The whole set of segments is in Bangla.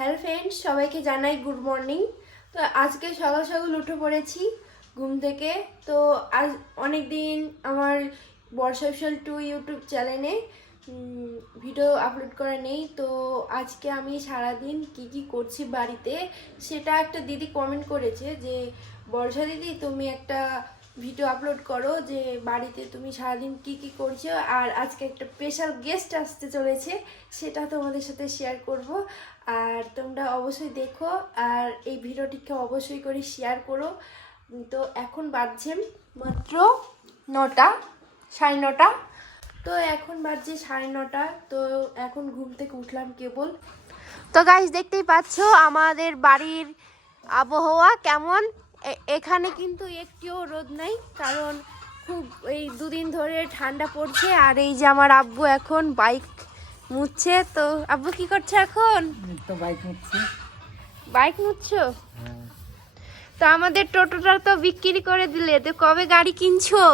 হ্যালো ফ্রেন্ডস, সবাইকে জানাই গুড মর্নিং। তো আজকে সকাল সকাল উঠে পড়েছি ঘুম থেকে। তো আজ অনেক দিন আমার বর্ষা বিশাল টু ইউটিউব চ্যানেলে ভিডিও আপলোড করা নেই। তো আজকে আমি সারাদিন কি কি করছি বাড়িতে, সেটা একটা দিদি কমেন্ট করেছে যে, বর্ষা দিদি, তুমি একটা ভিডিও আপলোড করো যে বাড়িতে তুমি সারাদিন কি কি করছ, আর আজকে একটা স্পেশাল গেস্ট আসতে চলেছে, সেটা তোমাদের সাথে শেয়ার করব। আর তোমরা অবশ্যই দেখো, আর এই ভিডিওটিকে অবশ্যই করে শেয়ার করো। তো এখন বাজছে মাত্র নটা, সাড়ে নটা। তো এখন বাজছে সাড়ে নটা, তো এখন ঘুম থেকে উঠলাম কেবল। তো গাইস দেখতেই পাচ্ছ আমাদের বাড়ির আবহাওয়া কেমন? এখানে কিন্তু একটিও রোদ নাই কারণ খুব এই দুদিন ধরে ঠান্ডা পড়ছে আর এই যে আমার আব্বু এখন বাইক মুছছে তো আব্বু কি করছে এখন? তো বাইক নিচ্ছি বাইক মুছছো? তো আমাদের টোটোটা তো বিক্রি করে দিলে তো কবে গাড়ি কিনছো?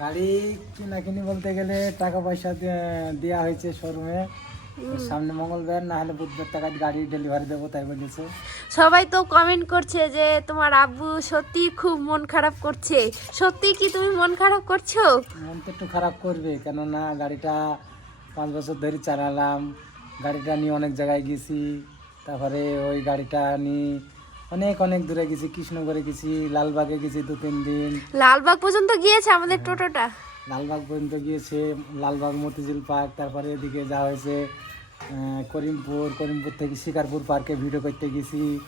গাড়ি কিনা কিনি বলতে গেলে টাকা পয়সা দেওয়া হয়েছে শোরুমে। সামনে মঙ্গলবার না হলে বুধবার টাকা গাড়ি ডেলিভারি দেবো তাই বলেছে। সবাই তো কমেন্ট করছে যে তোমার আব্বু সত্যি খুব মন খারাপ করছে। সত্যি কি তুমি মন খারাপ করছ? মন তো একটু খারাপ করবে কেননা গাড়িটা পাঁচ বছর ধরে চালালাম গাড়িটা নিয়ে অনেক জায়গায় গেছি তারপরে ওই গাড়িটা নিয়ে অনেক অনেক দূরে গেছি কৃষ্ণগড়ে গেছি লালবাগে গেছি দু তিন দিন। লালবাগ পর্যন্ত গিয়েছে আমাদের টোটোটা? লালবাগ পর্যন্ত গিয়েছে লালবাগ মতিঝিল পার্ক তারপরে এদিকে যাওয়া হয়েছে করিমপুর করিমপুর থেকে শিকারপুর পার্কে ভিডিও করতে গেছি।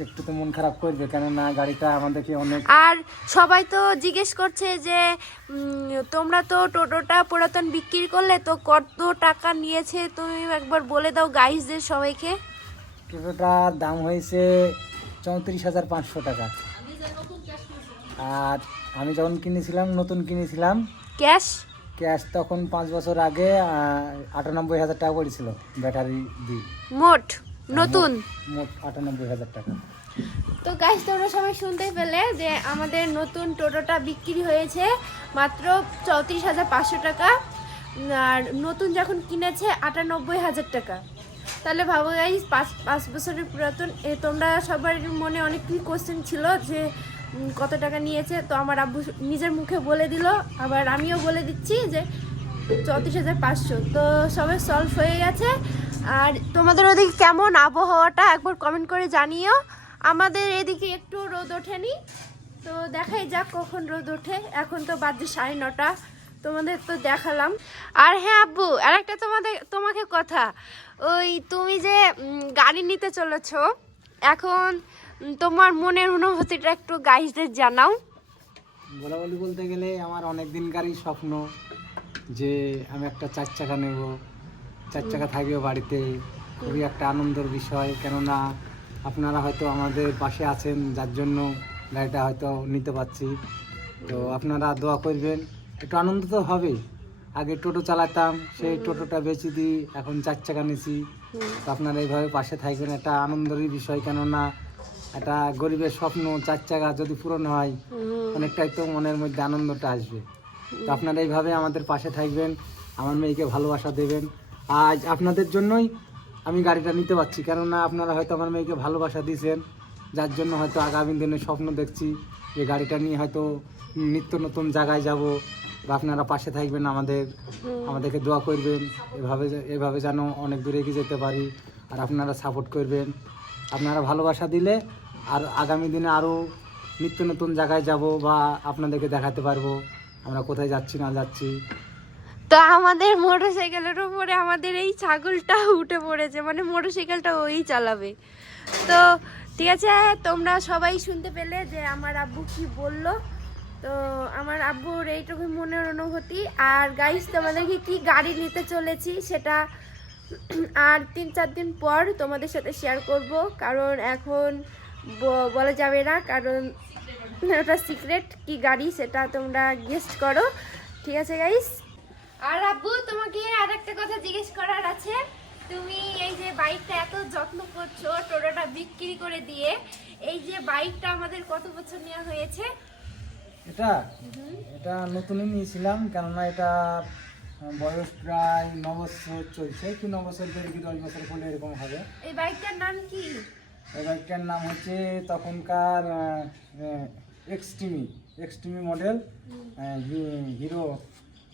একটু- তো মন খারাপ করবে কেননা গাড়িটা আমাদেরকে অনেক আর সবাই তো জিজ্ঞেস করছে যে তোমরা তো টোটোটা পুরাতন বিক্রি করলে তো কত টাকা নিয়েছে? তুমি একবার বলে দাও গাইসদের সবাইকে। টোটোটার দাম হয়েছে চৌত্রিশ হাজার পাঁচশো টাকা। আর আমি যখন কিনেছিলাম নতুন কিনেছিলাম। ক্যাশ ক্যাশ তখন পাঁচ বছর আগে আটানব্বই হাজার টাকা পড়েছিল ব্যাটারি দিয়ে মোট? নতুন? মোট আটানব্বই হাজার টাকা। তো গাইস তোমরা সবাই শুনতে পেলে যে আমাদের নতুন টোটোটা বিক্রি হয়েছে মাত্র চৌত্রিশ হাজার পাঁচশো টাকা। আর নতুন যখন কিনেছে আটানব্বই হাজার টাকা। তাহলে ভাবো গাইস পাঁচ পাঁচ বছরের পুরাতন এ তোমরা সবার মনে অনেক কি কোশ্চেন ছিল যে কত টাকা নিয়েছে, তো আমার আব্বু নিজের মুখে বলে দিল, আবার আমিও বলে দিচ্ছি যে চৌত্রিশ হাজার পাঁচশো। তো সবাই সলভ হয়ে গেছে। আর তোমাদের ওদিকে কেমন আবহাওয়াটা একবার কমেন্ট করে জানিও। আমাদের এদিকে একটু রোদ ওঠেনি। তো দেখাই যাক কখন রোদ ওঠে। এখন তো বাজে সাড়ে নটা। তোমাদের তো দেখালাম। আর হ্যাঁ আব্বু আর একটা তোমাদের, তোমাকে কথা। ওই তুমি যে গাড়ি নিতে চলেছ, এখন তোমার মনের অনুভূতিটা একটু গাইজদের জানাও। বলা বলি বলতে গেলে আমার অনেক দিনকারই স্বপ্ন যে আমি একটা চার চাকা নেব। চার চাকা থাকবে বাড়িতে। খুবই একটা আনন্দের বিষয়। কেননা আপনারা হয়তো আমাদের পাশে আছেন, যার জন্য গাড়িটা হয়তো নিতে পারছি। তো আপনারা দোয়া করবেন। একটু আনন্দ তো হবেই। আগে টোটো চালাতাম, সেই টোটোটা বেচে দিই এখন চার চাকা নিছি। তো আপনারা এইভাবে পাশে থাকবেন, একটা আনন্দেরই বিষয়। কেননা একটা গরিবের স্বপ্ন চার চাকা যদি পূরণ হয় অনেকটাই তো মনের মধ্যে আনন্দটা আসবে। তো আপনারা এইভাবে আমাদের পাশে থাকবেন আমার মেয়েকে ভালোবাসা দেবেন। আজ আপনাদের জন্যই আমি গাড়িটা নিতে পারছি কেননা আপনারা হয়তো আমার মেয়েকে ভালোবাসা দিয়েছেন যার জন্য হয়তো আগামী দিনে স্বপ্ন দেখছি যে গাড়িটা নিয়ে হয়তো নিত্য নতুন জায়গায় যাব। বা আপনারা পাশে থাকবেন আমাদের আমাদেরকে দোয়া করবেন এভাবে এভাবে যেন অনেক দূরে এগিয়ে যেতে পারি আর আপনারা সাপোর্ট করবেন। আপনারা ভালোবাসা দিলে আর আগামী দিনে আরও নিত্য নতুন জায়গায় যাব বা আপনাদেরকে দেখাতে পারব, আমরা কোথায় যাচ্ছি, না যাচ্ছি। তো আমাদের মোটরসাইকেলের উপরে আমাদের এই ছাগলটা উঠে পড়েছে মানে মোটরসাইকেলটা ওই চালাবে। তো ঠিক আছে, তোমরা সবাই শুনতে পেলে যে আমার আব্বু কি বলল। তো আমার আব্বুর এইটুকু মনের অনুভূতি। আর গাইস তোমাদেরকে কি গাড়ি নিতে চলেছি সেটা আর তিন চার দিন পর তোমাদের সাথে শেয়ার করব, কারণ এখন বলা যাবে না কারণ ওটা সিক্রেট কি গাড়ি সেটা তোমরা গেস্ট করো। ঠিক আছে গাইস আর আব্বু তোমাকে আর একটা কথা জিজ্ঞেস করার আছে। তুমি এই যে বাইকটা এত যত্ন করছ টোটোটা বিক্রি করে দিয়ে এই যে বাইকটা আমাদের কত বছর নেওয়া হয়েছে? এটা? এটা নতুনই নিয়েছিলাম কেননা এটা বয়স প্রায় ন বছর চলছে। কি ন বছর ধরে কি দশ বছর করলে এরকম হবে? এই বাইকটার নাম কি? এই বাইকটার নাম হচ্ছে তখনকার Xtreme Xtreme model Hero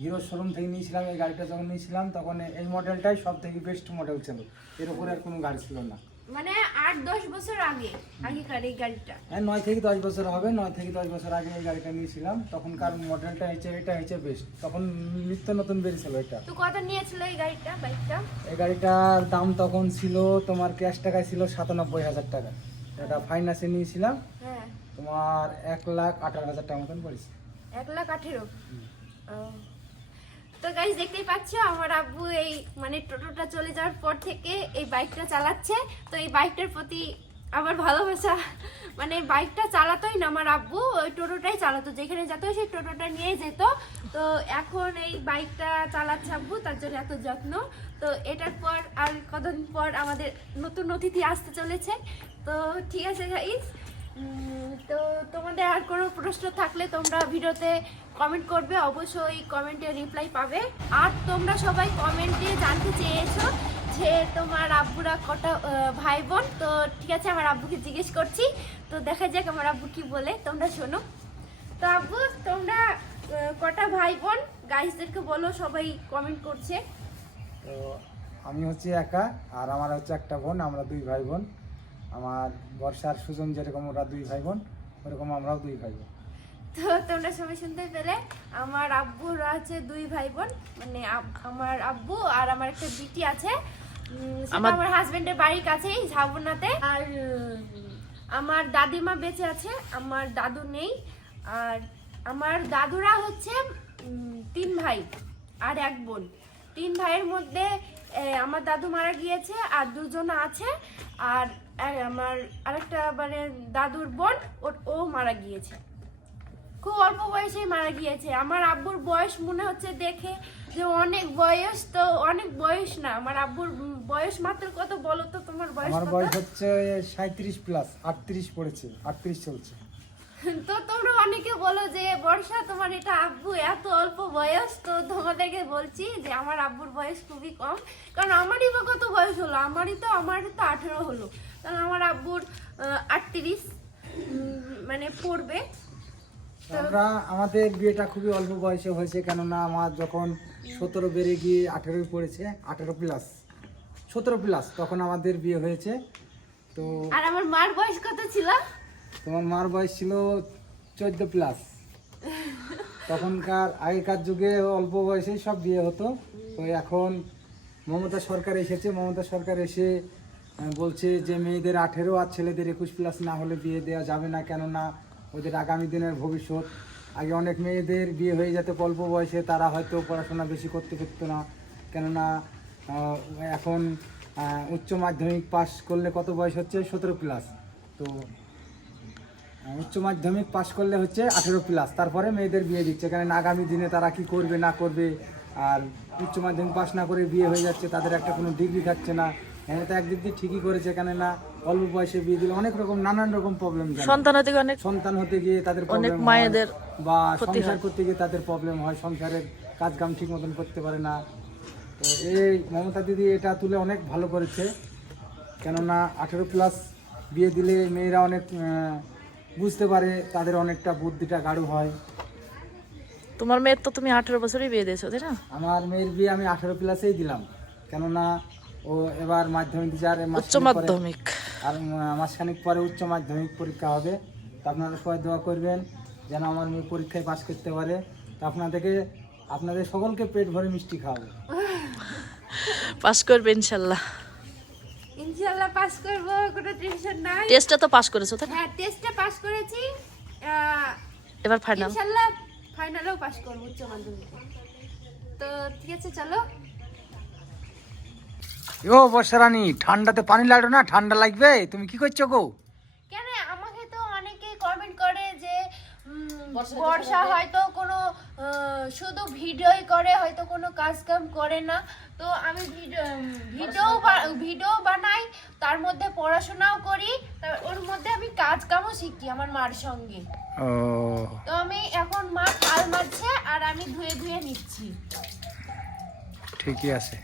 Hero showroom থেকে নিয়েছিলাম, এই গাড়িটা যখন নিয়েছিলাম, তখন এই মডেলটাই সব থেকে বেস্ট মডেল ছিল। এর উপরে আর কোনো গাড়ি ছিল না। মানে আট দশ বছর আগে আগেকার এই গাড়িটা। হ্যাঁ নয় থেকে দশ বছর হবে নয় থেকে দশ বছর আগে এই গাড়িটা নিয়েছিলাম। তখনকার মডেলটা হচ্ছে এটা হচ্ছে বেস্ট তখন নিত্য নতুন বেরিয়েছিল এটা। তো কত নিয়েছিল এই গাড়িটা বাইকটা এই গাড়িটার দাম তখন ছিল তোমার ক্যাশ টাকায় ছিল সাতানব্বই হাজার টাকা। এটা ফাইন্যান্সে নিয়েছিলাম। হ্যাঁ। তোমার এক লাখ আঠারো হাজার টাকা মতন পড়েছে। এক লাখ আঠেরো। তো গাইজ দেখতেই পাচ্ছ, আমার আব্বু এই মানে টোটোটা চলে যাওয়ার পর থেকে এই বাইকটা চালাচ্ছে। তো এই বাইকটার প্রতি আমার ভালোবাসা মানে বাইকটা চালাতোই না আমার আব্বু, ওই টোটোটাই চালাতো। যেখানে যেত, সেই টোটোটা নিয়ে যেত। তো এখন এই বাইকটা চালাচ্ছে আব্বু, তার জন্য এত যত্ন। তো এটার পর আর কদিন পর আমাদের নতুন অতিথি আসতে চলেছে। তো ঠিক আছে গাইজ তো তোমাদের আর কোনো প্রশ্ন থাকলে তোমরা ভিডিওতে কমেন্ট করবে, অবশ্যই কমেন্টে রিপ্লাই পাবে। আর তোমরা সবাই কমেন্টে জানতে চেয়েছো যে তোমার আব্বুরা কটা ভাই বোন তো ঠিক আছে, আমার আব্বুকে জিজ্ঞেস করছি। তো দেখা যাক আমার আব্বু কি বলে, তোমরা শোনো। তো আব্বু, তোমরা কটা ভাই বোন গাইসদেরকে বলো, সবাই কমেন্ট করছে। তো আমি হচ্ছে একা, আর আমার হচ্ছে একটা বোন, আমরা দুই ভাই বোন আমার বর্ষার সুজন যেরকম ওরা দুই ভাই বোন ওরকম আমরাও দুই ভাই বোন তো তোমরা সবাই শুনতে পেলে আমার আব্বুর আছে দুই ভাই বোন মানে আমার আব্বু আর আমার একটা বিটি আছে। আমার- হাজবেন্ডের বাড়ির কাছেই ঝাবনাতে। আর আমার দাদিমা বেঁচে আছে আমার দাদু নেই। আর আমার দাদুরা হচ্ছে তিন ভাই আর এক বোন। তিন ভাইয়ের মধ্যে আমার দাদু মারা গিয়েছে আর দুজন আছে। আর এ, আমার আরেকটা মানে দাদুর বোন ওর- ও মারা গিয়েছে। খুব অল্প বয়সেই মারা গিয়েছে। আমার আব্বুর বয়স মনে হচ্ছে দেখে যে অনেক বয়স তো অনেক বয়স না। আমার আব্বুর বয়স মাত্র কত বলো তো? তোমার বয়স আমার বয়স হচ্ছে সাঁত্রিশ প্লাস আটত্রিশ পড়েছে আটত্রিশ চলছে। তো তোমরা অনেকে বলো যে বর্ষা তোমার এটা আব্বু এত অল্প বয়স তো তোমাদেরকে বলছি যে আমার আব্বুর বয়স খুবই কম। কারণ আমারই বা কত বয়স হলো? আমারই তো আমারই তো আঠেরো হলো। কারণ আমার আব্বুর আটত্রিশ মানে পড়বে। আমরা আমাদের বিয়েটা খুবই অল্প বয়সে হয়েছে কেননা আমার যখন সতেরো বেড়ে গিয়ে আঠেরোই পড়েছে আঠেরো প্লাস সতেরো প্লাস তখন আমাদের বিয়ে হয়েছে। তো আর আমার মার বয়স কত ছিল? তোমার মার বয়স ছিল চোদ্দ প্লাস তখনকার আগেকার যুগে অল্প বয়সেই সব বিয়ে হতো। তো এখন মমতা সরকার এসেছে। মমতা সরকার এসে বলছে যে মেয়েদের আঠেরো আর ছেলেদের একুশ প্লাস না হলে বিয়ে দেওয়া যাবে না। কেননা ওদের আগামী দিনের ভবিষ্যৎ। আগে অনেক মেয়েদের বিয়ে হয়ে যেত অল্প বয়সে। তারা হয়তো পড়াশোনা বেশি করতে পারতো না। কেননা এখন উচ্চ মাধ্যমিক পাস করলে কত বয়স হচ্ছে? সতেরো প্লাস তো উচ্চ মাধ্যমিক পাশ করলে হচ্ছে আঠেরো প্লাস তারপরে মেয়েদের বিয়ে দিচ্ছে। কারণ আগামী দিনে তারা কি করবে না করবে? আর উচ্চ মাধ্যমিক পাশ না করে বিয়ে হয়ে যাচ্ছে তাদের একটা কোনো ডিগ্রি থাকছে না। হ্যাঁ তো একদিক দিয়ে ঠিকই করেছে কেননা অল্প বয়সে বিয়ে দিলে অনেক রকম নানান রকম প্রবলেম সন্তান হতে অনেক সন্তান হতে গিয়ে তাদের অনেক মায়েদের বা সংসার করতে গিয়ে তাদের প্রবলেম হয় সংসারের কাজ কাম ঠিক মতন করতে পারে না। তো এই মমতা দিদি এটা তুলে অনেক ভালো করেছে। কেননা আঠেরো প্লাস বিয়ে দিলে মেয়েরা অনেক বুঝতে পারে তাদের অনেকটা বুদ্ধিটা গাঢ় হয়। তোমার মেয়ের তো তুমি আঠেরো বছরই বিয়ে দিয়েছ তাই না? আমার মেয়ের বিয়ে আমি আঠেরো প্লাসেই দিলাম। কেননা ও এবার মাধ্যমিক আর উচ্চ মাধ্যমিক। আর মাসখানেক পরে উচ্চ মাধ্যমিক পরীক্ষা হবে। তা আপনারা সবাই দোয়া করবেন যেন আমার মেয়ে পরীক্ষায় পাশ করতে পারে। তো আপনাদেরকে আপনাদের সকলকে পেট ভরে মিষ্টি খাওয়াবে। পাস করবে ইনশাল্লাহ। ইনশাল্লাহ পাস করব কোনো টেনশন নাই। টেস্টটা তো পাস করেছ তাই হ্যাঁ টেস্টে পাস করেছি। আহ, এবার ফাইনাল ইনশাআল্লাহ ফাইনালেও পাস করব উচ্চ মাধ্যমিক। তো ঠিক আছে চলো। ও বর্ষারানী ঠান্ডাতে পানি লাগল না? ঠান্ডা লাগবে? তুমি কি করছ গো? বর্ষা হয়তো কোনো শুধু ভিডিওই করে হয়তো কোনো কাজ কাম করে না। তো আমি ভিডিও ভিডিও ভিডিও বানাই তার মধ্যে পড়াশোনাও করি তার ওর মধ্যে আমি কাজ কামও শিখি আমার মার সঙ্গে। তো আমি এখন মা থাল মারছে আর আমি ধুয়ে ধুয়ে নিচ্ছি। ঠিকই আছে।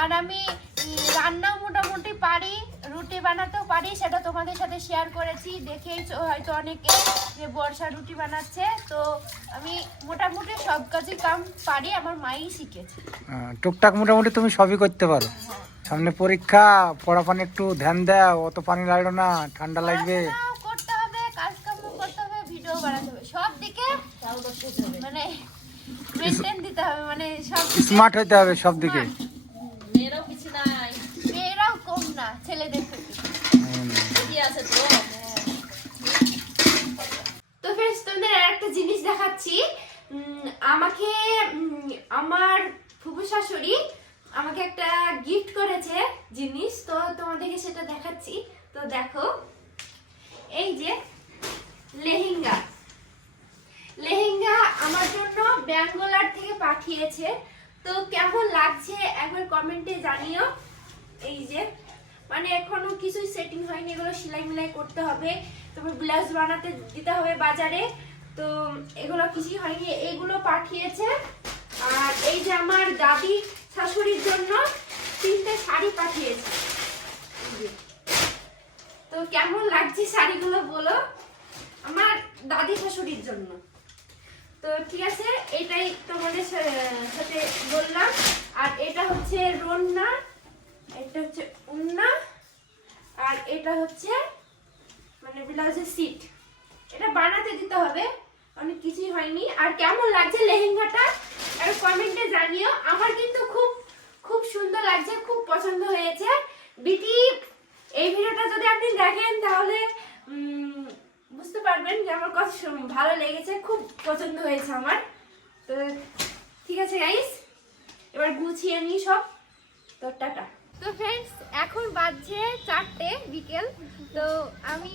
আর আমি উম, রান্নাও মোটামুটি পারি। রুটি বানাতেও পারি সেটা তোমাদের সাথে শেয়ার করেছি। দেখেই হয়তো অনেকে যে বর্ষা রুটি বানাচ্ছে। তো আমি মোটামুটি সব কাজই কাম পারি আমার মাই শিখেছে। টুকটাক মোটামুটি তুমি সবই করতে পারো। সামনে পরীক্ষা পড়া পানি একটু ধ্যান দাও অত পানি লাগল না ঠান্ডা লাগবে। করতে হবে কাজ কাম করতে হবে ভিডিও বানাতে হবে। সব দিকে মানে মেনটেন দিতে হবে মানে সব স্মার্ট হইতে হবে সব দিকে মেয়েরাও কিছু নাই মেয়েরাও কম না ছেলেদের থেকে হুম। কি আছে তো তো ফ্রেন্ডস তোমাদের আর একটা জিনিস দেখাচ্ছি। আমাকে আমার ফুফু শাশুড়ি আমাকে একটা গিফট করেছে জিনিস। তো তোমাদেরকে সেটা দেখাচ্ছি। তো দেখো, এই যে লেহেঙ্গা। লেহেঙ্গা আমার জন্য ব্যাঙ্গোলার থেকে পাঠিয়েছে। তো কেমন লাগছে একবার কমেন্টে জানিও। এই যে মানে এখনও কিছুই সেটিং হয়নি, এগুলো সেলাই মিলাই করতে হবে। তারপর ব্লাউজ বানাতে দিতে হবে বাজারে। তো এগুলো কিছুই হয়নি, এগুলো পাঠিয়েছে। আর এই যে আমার দাদি শাশুড়ির জন্য তিনটে শাড়ি পাঠিয়েছে। তো কেমন লাগছে শাড়িগুলো বলো? আমার দাদি শাশুড়ির জন্য। তো ঠিক আছে, এটাই তোমাদের সাথে বললাম। আর এটা হচ্ছে রন্না, এটা হচ্ছে উন্না, আর এটা হচ্ছে মানে ব্লাউজের সিট। এটা বানাতে দিতে হবে। অনেক কিছুই হয়নি। আর কেমন লাগছে লেহেঙ্গাটা? আর কমেন্টে জানিও। আমার কিন্তু খুব খুব সুন্দর লাগছে, খুব পছন্দ হয়েছে। বিটি, এই ভিডিওটা যদি আপনি দেখেন, তাহলে বুঝতে পারবেন যে আমার কত ভালো লেগেছে, খুব পছন্দ হয়েছে আমার। তো, ঠিক আছে গাইস এবার গুছিয়ে নিই সব। তো, টাটা। তো ফ্রেন্ডস এখন বাজছে চারটে, বিকেল। তো আমি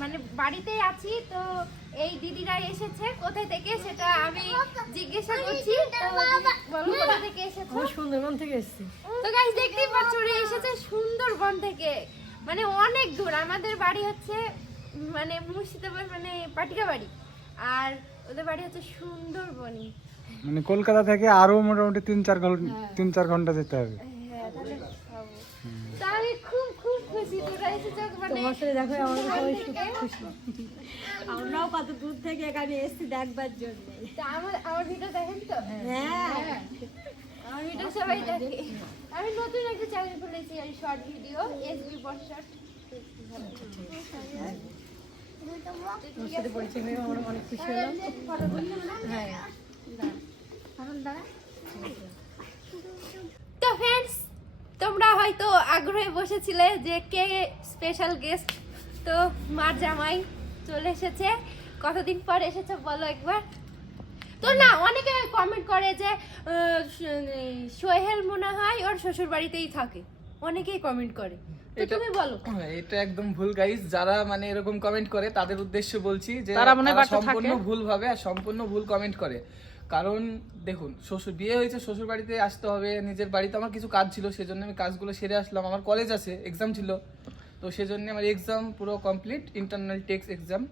মানে বাড়িতেই আছি, তো এই দিদিরা এসেছে কোথায় থেকে সেটা আমি জিজ্ঞাসা করছি। বলো কোথা থেকে এসেছ? সুন্দরবন থেকে এসেছি। তো গাইস দেখতেই পাচ্ছ ওরা এসেছে সুন্দরবন থেকে। মানে অনেক দূর। আমাদের বাড়ি হচ্ছে মানে মুর্শিদাবাদ মানে পাটিকা বাড়ি। আর ওদের বাড়ি হচ্ছে সুন্দরবনই। মানে কলকাতা থেকে আরও মোটামুটি তিন চার ঘণ্টা তিন চার ঘণ্টা যেতে হবে। হ্যাঁ তাহলে খাব। তা আমি খুব খুব খুশি তোরা এসেছ মানে তোমার সাথে দেখো আমাদের সবাই খুশি। আমরাও কত দূর থেকে এখানে এসেছি দেখবার জন্য। তা আমার আমার ভিডিও দেখেন তো? হ্যাঁ। আমার ভিডিও সবাই দেখে। আমি নতুন একটা চ্যানেল খুলেছি আর শর্ট ভিডিও এসবি বর্ষাট তোমার সাথে পরিচয় হয়ে আমরা অনেক খুশি হলাম। হ্যাঁ। তো ফ্রেন্ডস তোমরা হয়তো আগ্রহে বসেছিলে যে কে স্পেশাল গেস্ট তো মার জামাই চলে এসেছে। কতদিন পর এসেছে বলো একবার। তো না অনেকে কমেন্ট করে যে সোহেল মনে হয় ওর শ্বশুর বাড়িতেই থাকে। অনেকেই কমেন্ট করে। তুমি বলো। হ্যাঁ, এটা একদম ভুল গাইস যারা মানে এরকম কমেন্ট করে তাদের উদ্দেশ্যে বলছি যে তারা মনে সম্পূর্ণ ভুল ভাবে আর সম্পূর্ণ ভুল কমেন্ট করে। কারণ দেখুন শ্বশুর বিয়ে হয়েছে শ্বশুর বাড়িতে আসতে হবে নিজের বাড়িতে আমার কিছু কাজ ছিল সেজন্য আমি কাজগুলো সেরে আসলাম। আমার কলেজ আছে এক্সাম ছিল তো সেজন্য আমার এক্সাম পুরো কমপ্লিট ইন্টারনাল টেক্স এক্সাম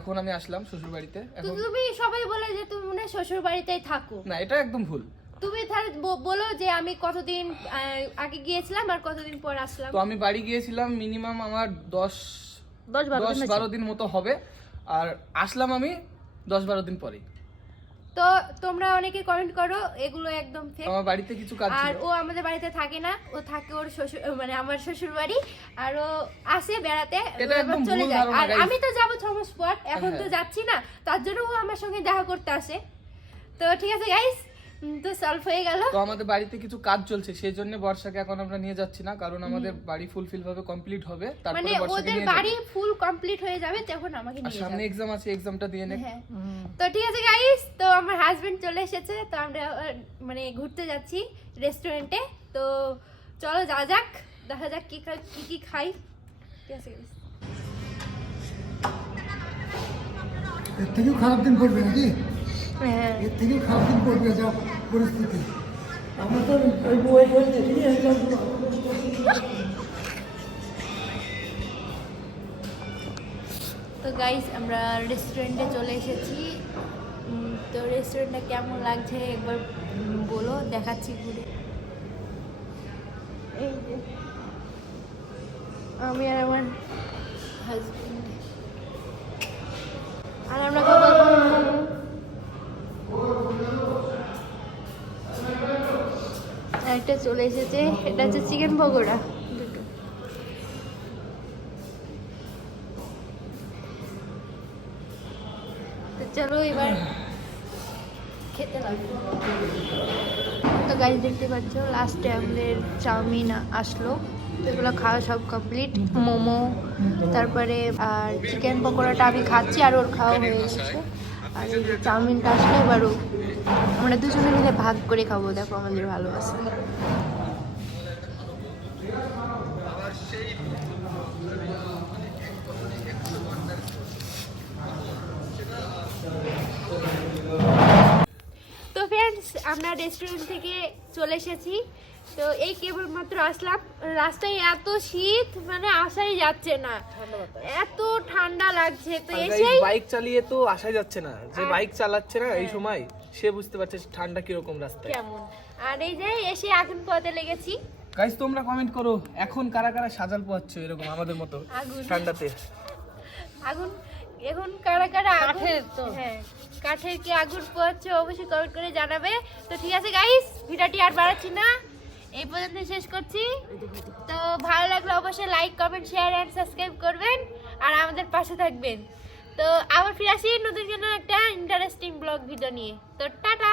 এখন আমি আসলাম শ্বশুর বাড়িতে এখন তুমি সবাই বলে যে তুমি মনে শ্বশুর বাড়িতেই থাকো। না এটা একদম ভুল। তুমি তাহলে বলো যে আমি কতদিন আগে গিয়েছিলাম আর কতদিন পর আসলাম? তো আমি বাড়ি গিয়েছিলাম মিনিমাম আমার দশ দশ বারো দিন বারো দিন মতো হবে। আর আসলাম আমি দশ বারো দিন পরে তো তোমরা অনেকে কমেন্ট করো এগুলো একদম ফেক আমার বাড়িতে কিছু কাজ আর ও আমাদের বাড়িতে থাকে না ও থাকে ওর শ্বশুর মানে আমার শ্বশুর বাড়ি আর ও আসে বেড়াতে চলে যায়। আর আমি তো যাব থমাস পর এখন তো হ্যাঁ। যাচ্ছি না তার জন্য ও আমার সঙ্গে দেখা করতে আসে। তো ঠিক আছে গাইস তো সলভ হয়ে গেল। তো আমাদের বাড়িতে কিছু কাজ চলছে সেই জন্য বর্ষাকে এখন আমরা নিয়ে যাচ্ছি না কারণ আমাদের বাড়ি ফুলফিল ভাবে কমপ্লিট হবে তারপরে মানে ওদের বাড়ি ফুল কমপ্লিট হয়ে যাবে তখন আমাকে নিয়ে সামনে যাবে এক্সাম আছে এক্সামটা দিয়ে নে। হ্যাঁ। তো ঠিক আছে গাইস তো আমার হাজবেন্ড চলে এসেছে তো আমরা মানে ঘুরতে যাচ্ছি রেস্টুরেন্টে তো চলো যাওয়া যাক দেখা যাক কি কি কি খাই। ঠিক আছে guys? এর থেকেও খারাপ দিন পড়বে নাকি? হ্যাঁ। এর থেকেও খারাপ দিন পড়বে যা পরিস্থিতি। আমরা তো ওই বই বই দেখি একদম তো গাইস আমরা রেস্টুরেন্টে চলে এসেছি। তো রেস্টুরেন্টটা কেমন লাগছে একবার বলো দেখাচ্ছি ঘুরে। এই যে আমি আর আমার হাজবেন্ড আর আমরা আর একটা চলে এসেছে। এটা হচ্ছে চিকেন পকোড়া। চলো এবার খেতে লাগবো তো দেখতে পাচ্ছ লাস্টে আমাদের চাউমিন আসলো। এগুলো খাওয়া সব কমপ্লিট মোমো, তারপরে, আর চিকেন পকোড়াটা আমি খাচ্ছি, আর ওর খাওয়া হয়ে গেছে। আর এই যে চাউমিনটা আসলে এবারও আমরা দুজনে মিলে ভাগ করে খাব, দেখো আমাদের ভালোবাসা। ফ্রেন্ডস আমরা রেস্টুরেন্ট থেকে চলে এসেছি। তো এই কেবলমাত্র আসলাম। রাস্তায় এত শীত মানে আসাই যাচ্ছে না। এত ঠান্ডা লাগছে। তো এসেই বাইক চালিয়ে তো আসা যাচ্ছে না। যে বাইক চালাচ্ছে না এই সময় সে বুঝতে পারছে ঠান্ডা কীরকম রাস্তায়। কেমন। আর এই যে এসে এখন পথে লেগেছি। গাইস তোমরা কমেন্ট করো এখন কারা কারা সাজাল পোয়াচ্ছ এরকম আমাদের মতো আগুন। ঠান্ডাতে? আগুন। এখন কারা কারা কাঠের তো। হ্যাঁ কাঠের কি আগুন পোহাচ্ছে অবশ্যই কমেন্ট করে জানাবে। তো ঠিক আছে গাইস ভিডিওটি আর বাড়াচ্ছি না। এই পর্যন্ত শেষ করছি। তো ভালো লাগলে অবশ্যই like comment share and subscribe করবেন আর আমাদের পাশে থাকবেন। তো আবার ফিরে আসি নতুন জন্য একটা ইন্টারেস্টিং ব্লগ ভিডিও নিয়ে। তো টাটা!